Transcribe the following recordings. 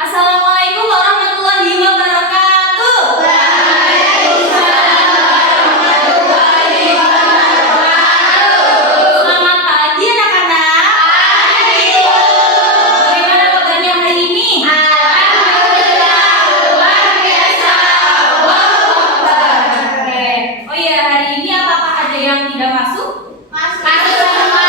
Assalamualaikum warahmatullahi wabarakatuh. Waalaikumsalam warahmatullahi wabarakatuh. Selamat pagi anak-anak. Pagi. Bagaimana kabarnya hari ini? Alhamdulillah luar biasa. Allahu Akbar. Oke. Oh iya, hari ini apakah ada yang tidak masuk? Masuk semua.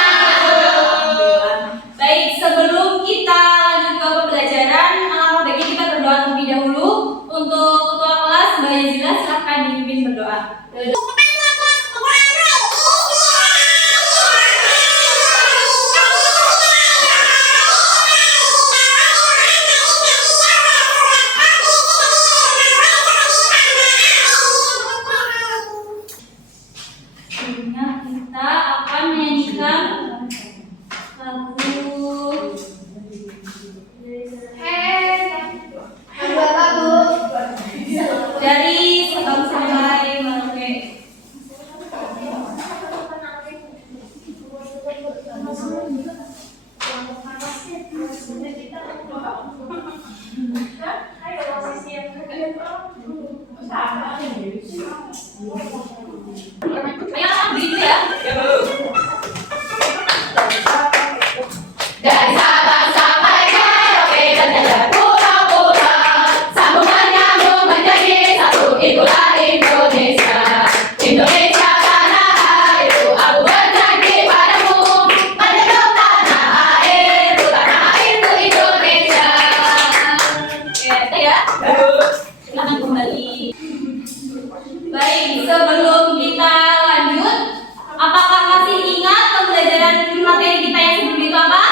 Baik, sebelum kita lanjut ke pembelajaran, alangkah baiknya kita berdoa terlebih dahulu. Untuk ketua kelas, Mbak Yazila, silahkan dipimpin berdoa. Sebelumnya kita akan menyanyikan lagu dari Sabang sampai Merauke. Ayo ambil itu ya. Dari Sabang sampai Merauke dan ada pulau-pulau, sambungan nyambung menjadi satu, itulah Indonesia. Indonesia tanah airku, aku berjanji padamu, menjunjung tanah airku Indonesia. Oke, ya. Silakan kembali. Baik, sebelum kita lanjut, apakah masih ingat pembelajaran materi kita yang sebelum itu apa?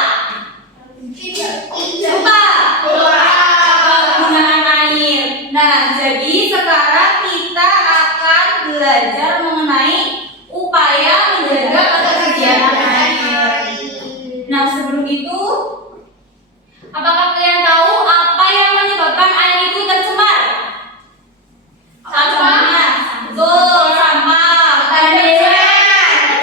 Lupa. Penggunaan air. Nah, jadi sekarang kita akan belajar mengenai upaya menjaga ketersediaan air. Nah, sebelum itu, apakah kalian tahu apa yang menyebabkan air itu tercemar? Contohnya, betul, sampah,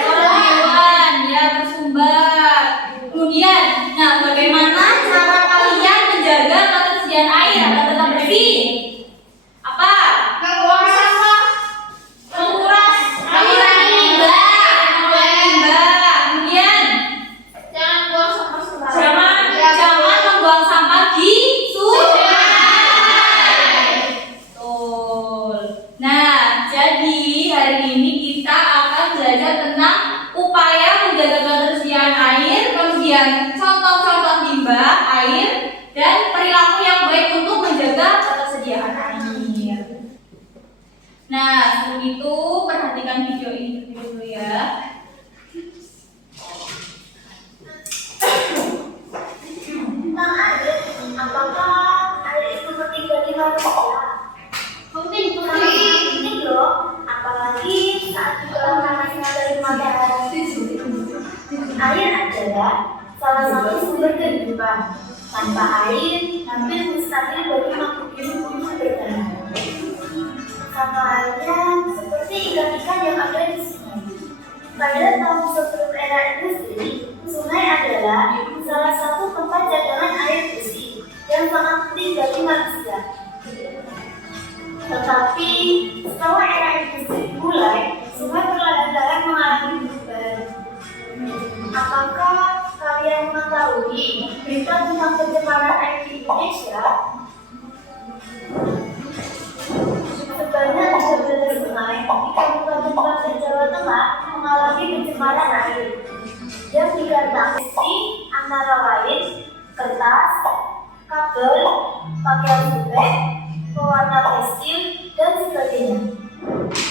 kotoran hewan, ya tersumbat. Kemudian, nah bagaimana cara kalian menjaga ketersediaan air agar tetap bersih? Apa? Membuang sampah. Menguras limbah. Kemudian, Jangan buang sampah sembarangan. jangan membuang sampah di sungai. Betul. Nah, jadi hari ini kita akan belajar tentang upaya menjaga ketersediaan air, kemudian contoh-contoh limbah air, dan perilaku yang baik untuk menjaga ketersediaan air. Nah, sebelum itu perhatikan video ini dulu ya. Tentang air, apakah air itu penting bagi manusia? Penting loh, apalagi saat juga panasnya dari matahari. Air adalah salah satu sumber kehidupan. Tanpa air, hampir mustahil bagi makhluk hidup untuk bertahan. Sama halnya seperti ikan-ikan yang ada di sungai. Pada tahun sebelum era industri, sungai adalah salah satu tempat cadangan air bersih yang sangat penting bagi manusia. Tetapi setelah era industri dimulai, sungai perlahan-lahan mengalami perubahan. Apakah kalian mengetahui berita tentang pencemaran air di Indonesia? Sebanyak 13 sungai di Kabupaten Klaten, Jawa Tengah mengalami pencemaran air yang dikarenakan antara lain kertas, kabel, pakaian sobek, pewarna tekstil, dan sebagainya.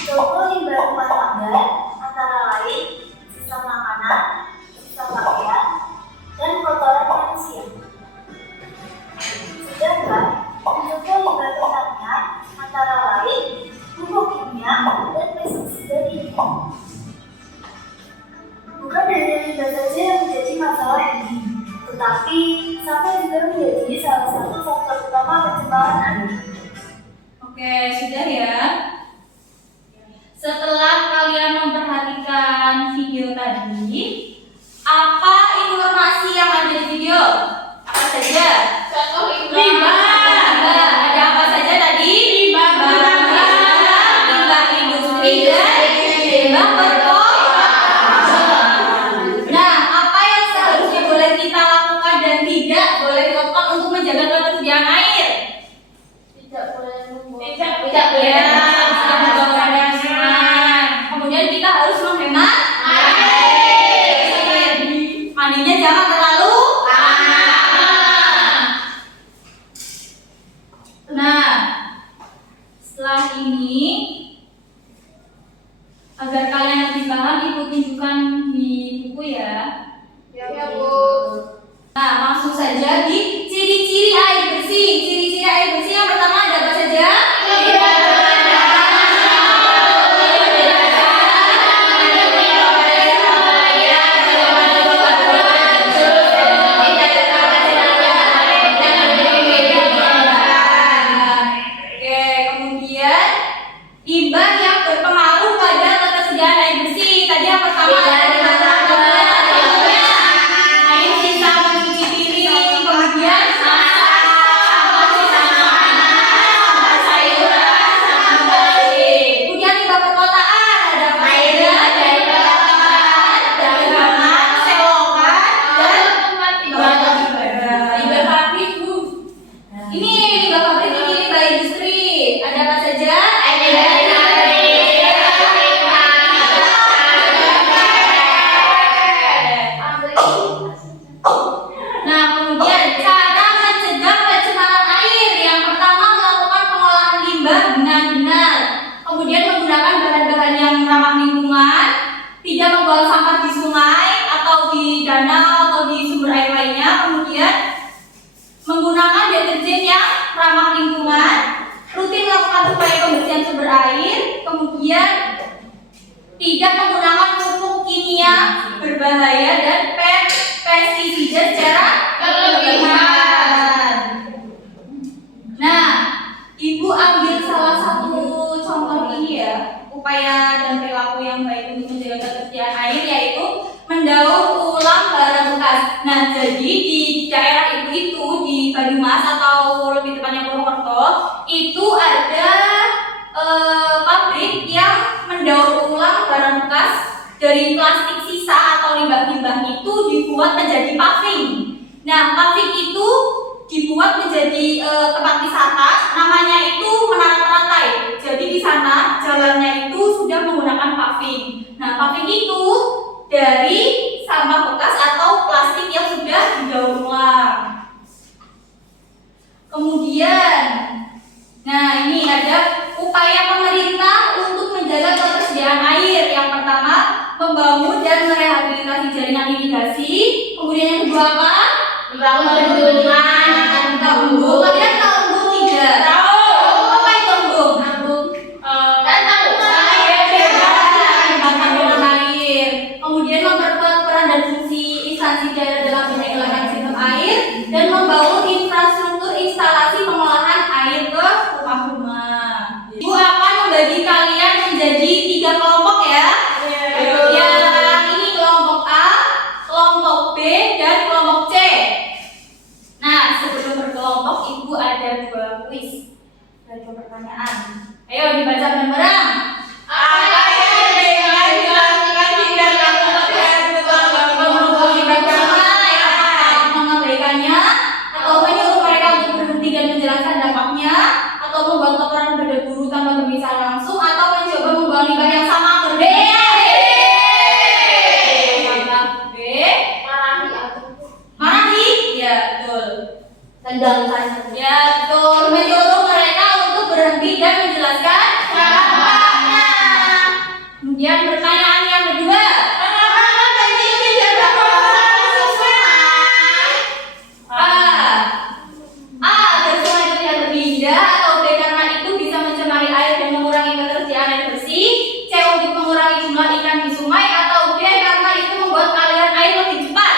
Contoh limbah rumah tangga antara lain sisa makanan, sisa pakaian, dan kotoran manusia. Sedangkan contoh limbah pertanian antara lain pupuk kimia dan pestisida kimia. Bukan hanya limbah saja yang menjadi masalah ini, tetapi sampah juga menjadi salah satu faktor utama pencemaran air. Oke, sudah ya. Setelah kalian memperhatikan video tadi, apa informasi yang ada di video? Apa saja? Contoh Limbah. Agar kalian lebih paham, ibu tunjukkan di buku ya. Ya, Bu. Nah, langsung saja di ciri-ciri air bersih. Ciri-ciri air bersih yang pertama ada apa saja? Oke, kemudian limbah yang berpengaruh pada ketersediaan air bersih. Tadi yang pertama ada air sisa mencuci piring, kemudian kemudian limbah perkotaan ada apa saja? Dagangan, selokan, dan limbah pabrik, Bu. Ini limbah pabrik, ini limbah industri. Ada apa saja? Nah, kemudian cara mencegah pencemaran air. Yang pertama, melakukan pengolahan limbah benar-benar. Kemudian menggunakan bahan-bahan yang ramah lingkungan, tidak membuang sampah di sungai atau di danau atau di sumber air lainnya. Kemudian menggunakan deterjen yang ramah lingkungan, rutin melakukan upaya pembersihan sumber air. Kemudian tidak menggunakan pupuk kimia berbahaya dan pestisida secara berlebihan. Nah, Ibu ambil salah satu contoh ini ya, upaya dan perilaku yang baik untuk menjaga ketersediaan air, yaitu mendaur ulang barang bekas. Nah, jadi di daerah Ibu itu di Banyumas atau lebih tepatnya Purwokerto itu ada pabrik yang mendaur ulang barang bekas dari plastik sisa atau limbah-limbah itu dibuat menjadi paving. Nah, paving itu dibuat menjadi tempat wisata, namanya itu Menara Teratai. Jadi di sana jalannya itu sudah menggunakan paving. Nah, paving itu dari sampah bekas atau plastik yang sudah didaur ulang. Kemudian, nah ini ada upaya pemerintah untuk menjaga ketersediaan air. Yang pertama, membangun dan merehabilitasi jaringan irigasi. Kemudian yang kedua apa? Membangun bendungan. Embung. Kalian tahu embung tidak? Tahu. Apa itu embung? Penampungan air. Kemudian memperkuat peran dan fungsi instansi daerah dalam menyelenggarakan sistem air dan membangun infrastruktur instalasi pengolahan air ke rumah-rumah. Ibu akan membagi kalian menjadi 3 kelompok ya. Yang ini kelompok A, kelompok B, dan kelompok C. Nah, sebelum berkelompok, Ibu ada 2 kuis. Ada 2 pertanyaan. Ayo dibaca bareng-bareng. Apa yang dilakukan tidak lakukan Mengabaikannya atau menyuruh mereka untuk berhenti dan menjelaskan dampaknya, atau membuat laporan pada guru tanpa pemeriksaan langsung, atau mencoba membuang limbah yang sama. B. B. Marahi? Ya, betul. Tendangkan. Ya, betul. Menyuruh mereka untuk berhenti dan menjelaskan dampaknya. Kemudian pertanyaan yang kedua. Agar sungai terlihat lebih indah, atau B karena itu bisa mencemari air dan mengurangi ketersediaan air bersih. C untuk mengurangi jumlah ikan di sungai, atau D karena itu membuat aliran air lebih cepat.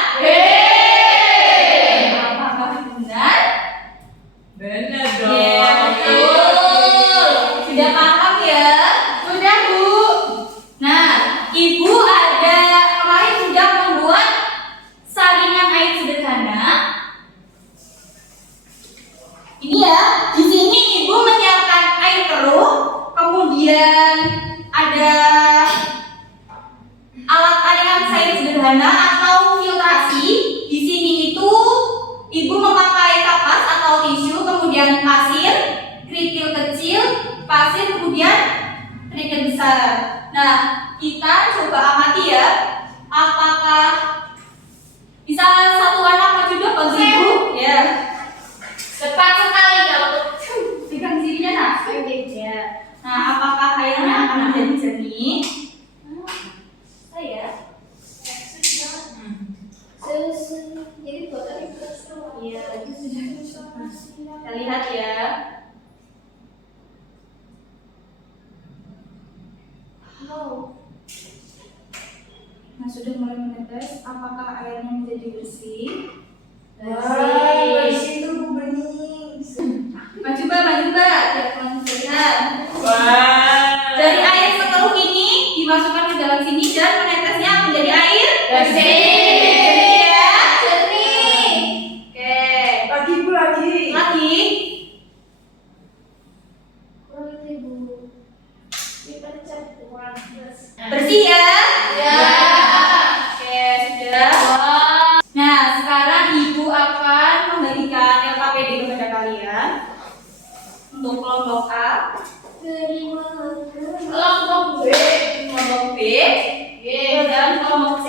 Apakah benar? Benar Ya, betul. Sudah paham ya? Sudah, Bu. Nah, Ibu ada kemarin sudah membuat saringan air sederhana. Ini ya, di sini Ibu menyiapkan air keruh, kemudian ada alat aliran air sederhana atau filtrasi. Di sini itu Ibu memakai kapas atau tisu, kemudian pasir, kerikil kecil, pasir, kemudian kerikil besar. Nah, kita coba amati ya, apakah bisa satu anak maju dong bagi Ibu? Ya. Cepat sekali kalau Pegang sirinya nak. Ya. Nah, apakah airnya akan menjadi jernih? Nah, sudah mulai menetes. Apakah airnya menjadi bersih? bersih tuh bening. Maju Mbak, biar teman bisa lihat. Wah. Dari air sekeruh ini dimasukkan ke dalam sini dan menetesnya menjadi air Bersih. Jernih ya? Jernih. Oke. Lagi Bu, lagi. Lagi. Bersih ya? Ya. Oke, sudah. Nah, sekarang Ibu akan membagikan LKPD kepada kalian. Untuk kelompok A, Kelompok B. kelompok B, dan kelompok C.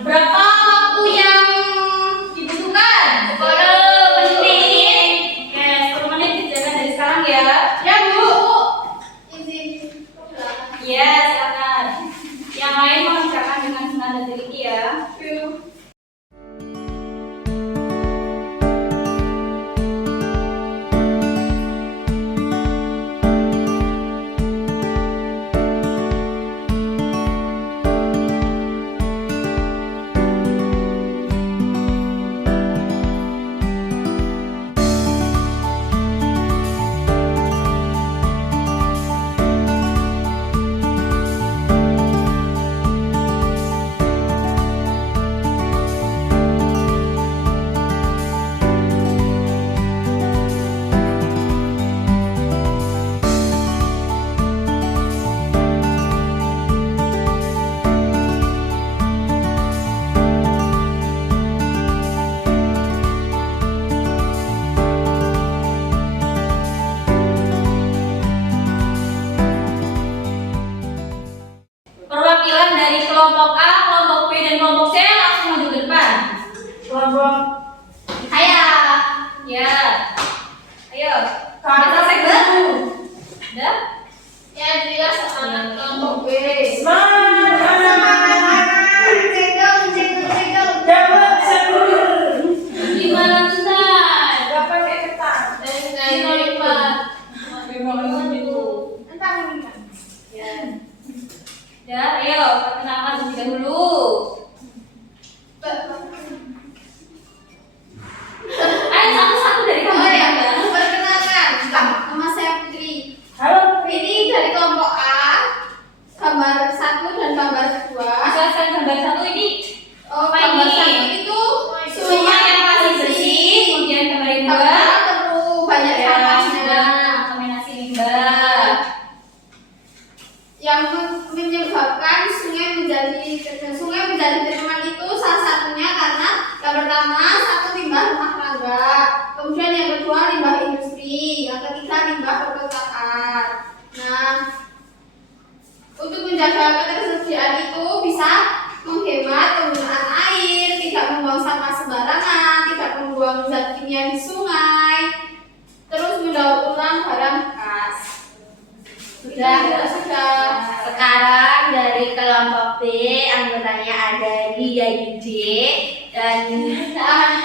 Berapa waktu yang dibutuhkan? 10 menit. Oke, 10 menit dijalankan dari sekarang ya. Ya Bu. Iya, silakan. Yang lain mengerjakan dengan senang dan teliti ya. Perwakilan dari kelompok A, kelompok B, dan kelompok C langsung maju ke depan. Kelompok Ayo. Ya. Ayo. Kita selesai belum? Udah? ya jelas anak kelompok B. Dapat 500-an. Dapat ketan. Dan 500. Ya. Ya, ayo perkenalkan terlebih dahulu. Ayo satu-satu dari kamu ya, Mbak. Perkenalkan, nama saya Putri. Halo. Ini dari kelompok A, gambar 1 dan gambar 2. Selesai gambar 1 ini. Oh, Apa gambar ini? 1 itu Sungai yang masih bersih, kemudian gambar 2. terus banyak Ya, sampahnya. sudah kontaminasi limbah. Yang menyebabkan sungai menjadi tercemar itu salah satunya karena yang pertama limbah rumah tangga, kemudian yang kedua limbah industri, yang ketiga limbah perkotaan. Nah, untuk menjaga ketersediaan itu bisa menghemat penggunaan air, tidak membuang sampah sembarangan, tidak membuang zat kimia di sungai, terus mendaur ulang barang bekas. Sudah. Sekarang dari kelompok B anggotanya ada Lia Yudi dan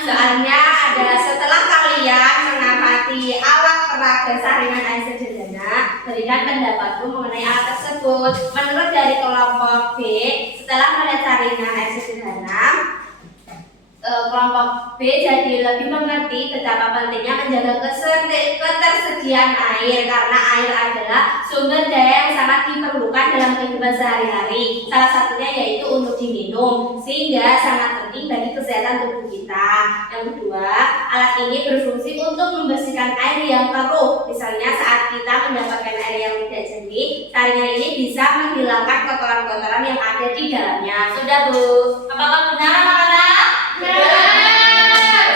soalnya adalah setelah kalian mengamati alat peraga saringan air sederhana, berikan pendapatmu mengenai alat tersebut. Menurut dari kelompok B, setelah melihat saringan air sederhana, kelompok B jadi lebih mengerti betapa pentingnya menjaga ketersediaan air karena air adalah sumber daya yang sangat diperlukan dalam kehidupan sehari-hari. Salah satunya yaitu untuk diminum, sehingga sangat penting bagi kesehatan tubuh kita. Yang kedua, alat ini berfungsi untuk membersihkan air yang keruh. Misalnya saat kita mendapatkan air yang tidak jernih, saringan ini bisa menghilangkan kotoran-kotoran yang ada di dalamnya. Sudah Bu? Apakah benar anak-anak? Benar.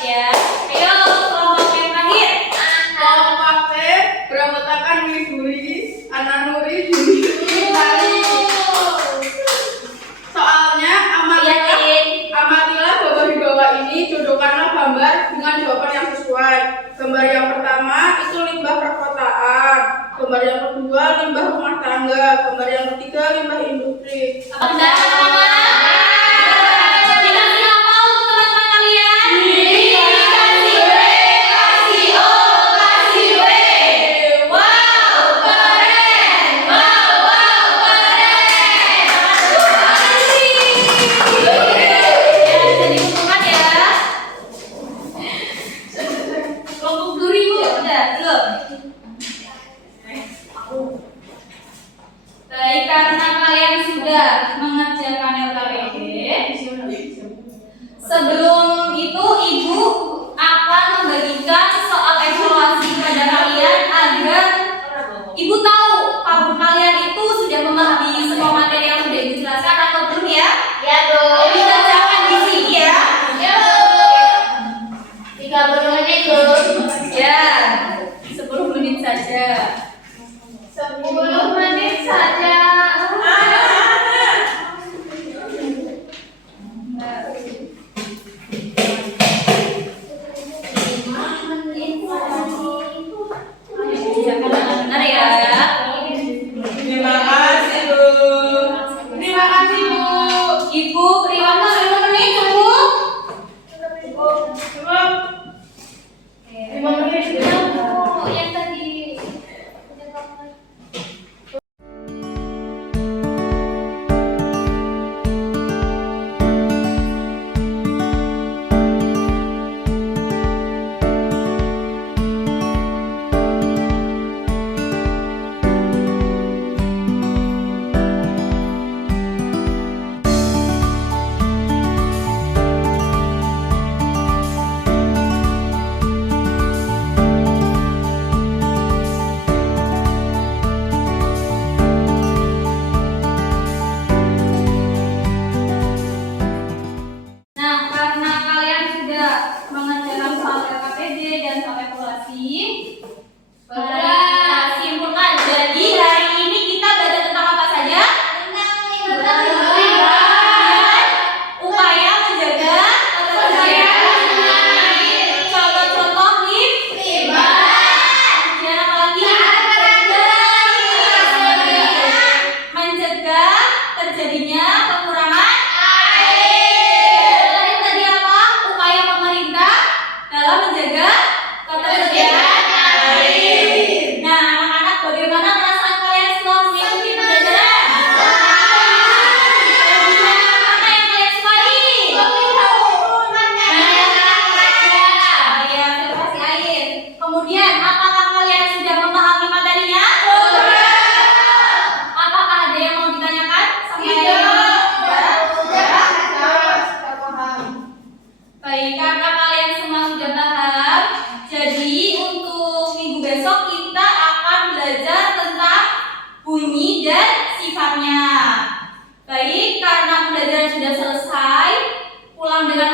Ya. Ayo kelompok yang terakhir. Kelompok B beranggotakan Widuri, Ananuri, Yuni, Tali. Soalnya amatilah gambar di bawah ini, jodohkanlah gambar dengan jawaban yang sesuai. Gambar yang pertama itu limbah perkotaan, gambar yang kedua limbah rumah tangga, gambar yang ketiga limbah industri. Apa benar anak-anak? Dikasih apa untuk teman-teman kalian? Kasih W, kasih O, kasih W. Wow, keren. Wow, wow, sudah mengerjakan LKPD, sebelum itu Ibu akan membagikan soal evaluasi kepada kalian agar Ibu tahu kalau kalian itu sudah memahami semua materi yang sudah Ibu jelaskan atau belum ya? Ya, Bu. Dikerjakan di sini ya. Ya, Bu. 30 menit, Bu. Ya, 10 menit saja. 10 menit saja. Kerjakan dengan benar ya. Terima kasih, Bu. Terima kasih, Bu. Ibu beri waktu 10 menit cukup. Cukup. 5 menit. Yang tadi. Nah, karena kalian sudah mengerjakan soal LKPD dan soal evaluasi, kita simpulkan. Jadi hari ini kita belajar tentang apa saja? Tentang upaya menjaga ketersediaan air. Contoh-contoh kemudian apa lagi? Mencegah terjadinya kekurangan air. Tadi apa? Upaya pemerintah dalam menjaga ketersediaan air. Nah, anak-anak, bagaimana perasaan kalian setelah mengikuti pembelajaran? Mana yang kalian sukai? Ya, filtrasi air. Kemudian, apakah kalian sudah memahami materinya? Apakah ada yang mau ditanyakan sampai hari ini? Baik, karena kalian semua sudah paham, jadi untuk minggu besok kita akan belajar tentang bunyi dan sifatnya. Baik, karena pembelajaran sudah selesai, pulang dengan